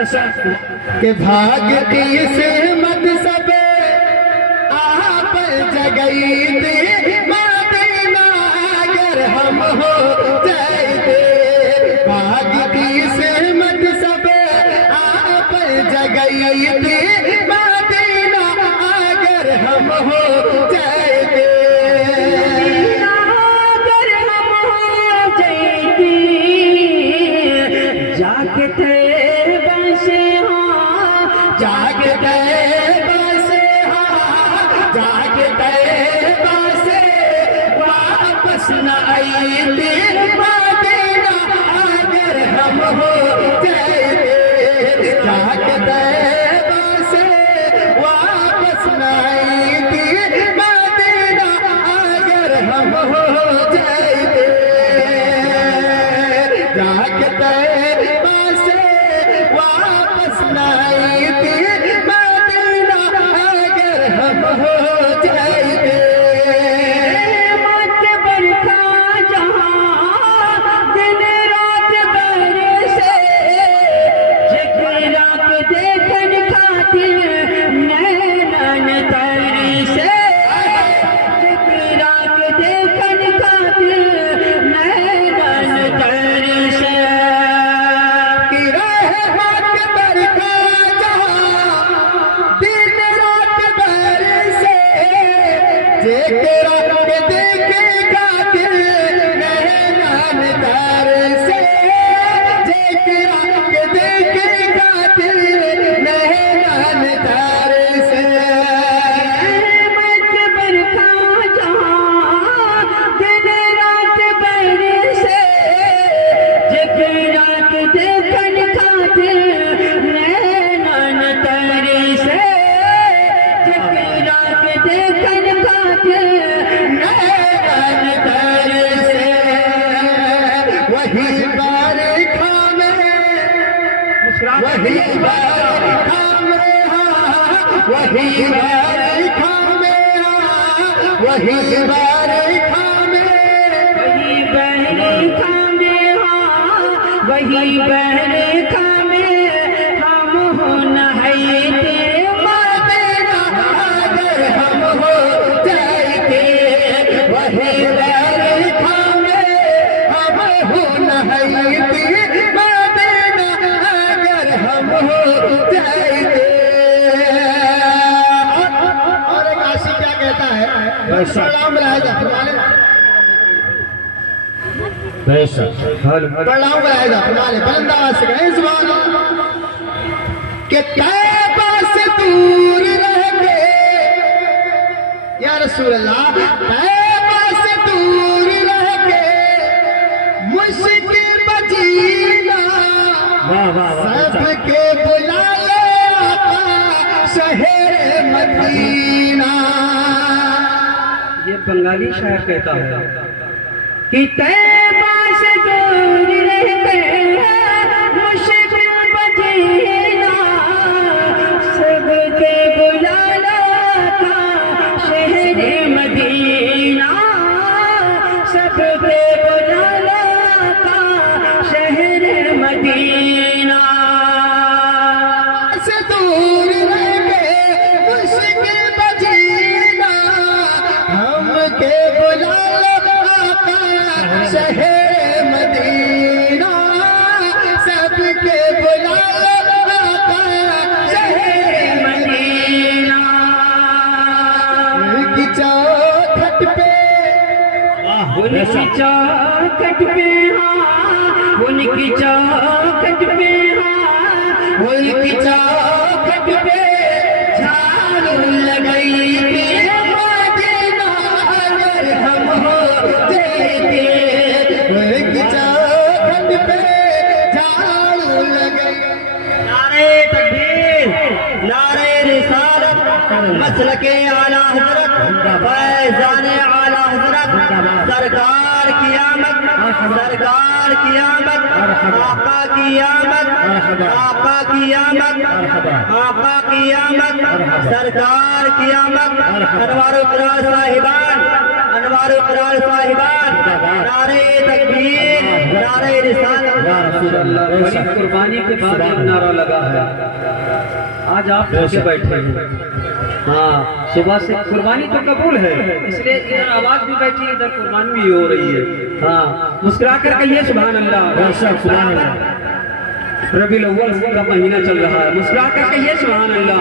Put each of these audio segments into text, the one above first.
के भाग्य से मत सब आप जगई दे मदीना अगर हम हो जाते। भाग्य से मत सब आप जगई दे मदीना अगर हम हो जाते। अगर हम हो जाते जागते जागते बसे हाँ जागते बसे वापस न आई मदीना अगर हम हो जाते। जागते बसे वापस न आई मदीना अगर हम हो जाते। जागते बसे वापस न आई वही बरखा में वही बरखा में वही बरखा में वही बरखा में वही बरखा में हम हो नहाते मदीना अगर हम हो जाते। वही बरखा में हम हो नहाते और एक आशिक क्या कहता है सलाम रहेगा प्रणाम रहेगा बंदा आशिक है इस बात के तैबा से दूर रह के या रसूल अल्लाह तैबा से दूर रह के मुश्किल बजीना सबके बुला शहर मदीना। ये बंगाली शायर कहता है कि तैबा से दूर रहते मुश्किल बजीना सबके बुला था शहर मदीना। सबके बुला था शहर मदीना। शहर मदीना सबके बुला शहर मदीना। उनकी चौखट पे उनकी चौखट पे उनकी चौखट पे उनकी चौखट पे झाड़ू लगाई मदीना अगर हम हो जाते। चौखट पे झाड़ू लगे। नारे तकबीर नारे रिसालत मसल के आला हजरत फैजान आला हजरत सरकार की आमद, सरकार की आमद, आका की आमद, आका की आमद, आका की आमद, सरकार की आमद। अनवार कुरान साहिबान, अनवार कुरान साहिबान, नारे तकबीर, नारे रिसालत। बड़ी कुर्बानी के बाद एक नारा लगा है। आज आप थके बैठे हैं, हाँ सुबह से कुर्बानी तो कबूल है, इसलिए इधर आवाज भी बैठी है, इधर कुर्बानी भी हो रही है। हाँ मुस्कुरा कर कहिए सुभान अल्लाह। रबीउल अव्वल का महीना चल रहा है, मुस्कुरा कर कहिए सुभान अल्लाह।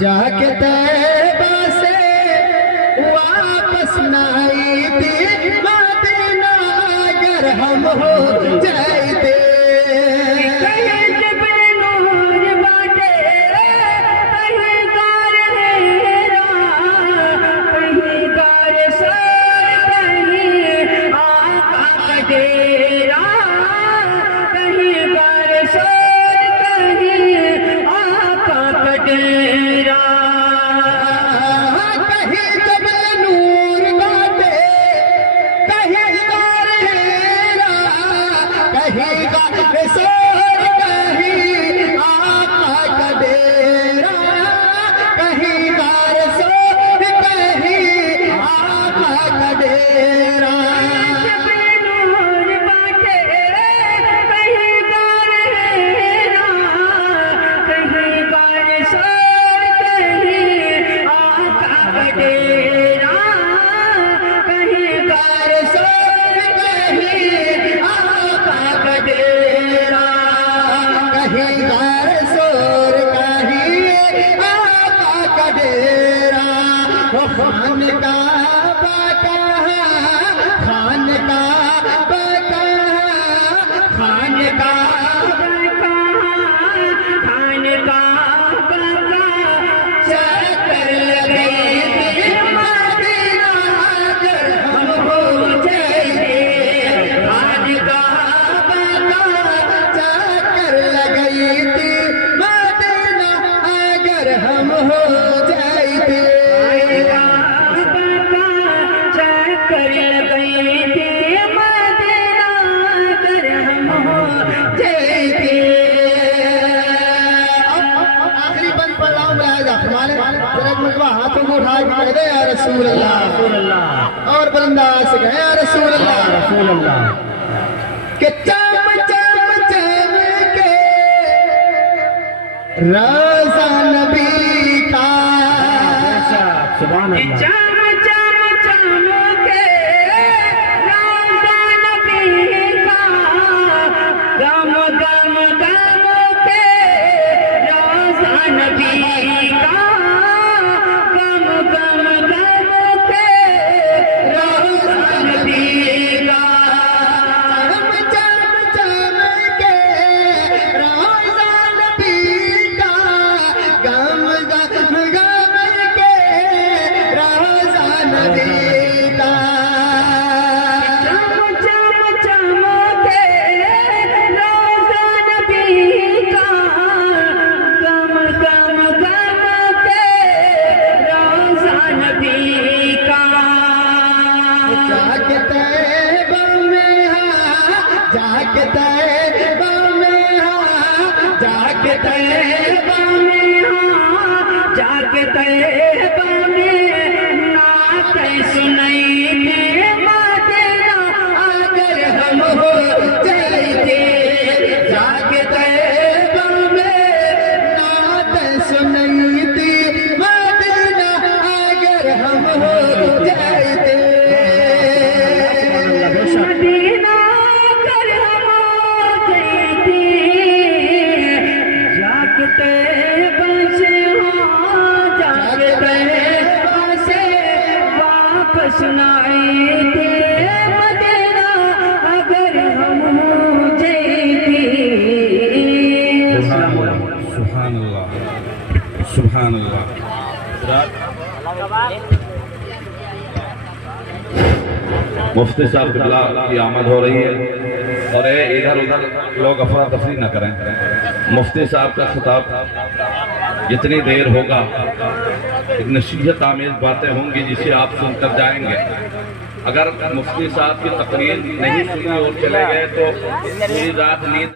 जाके तैबा से वापस न आई थी मदीना अगर हम हो जाते। हाथों को उठा के कह दे या रसूल अल्लाह, और बुलंदा से कहे या रसूल अल्लाह, रसूल अल्लाह। कि चम चम चम के रोज़ा नबी का, सुभान अल्लाह। चम चम चम के रोज़ा नबी का, गम गम गम के रोज़ा नबी का, सुभान अल्लाह। मुफ्ती साहब किबला की आमद हो रही है और इधर उधर लोग अफरा तफरी न करें। मुफ्ती साहब का खिताब जितनी देर होगा एक नसीहत आमेज बातें होंगी जिसे आप सुनकर जाएंगे। अगर मुफ्ती साहब की तकरीर नहीं सुनी और चले गए तो पूरी रात नींद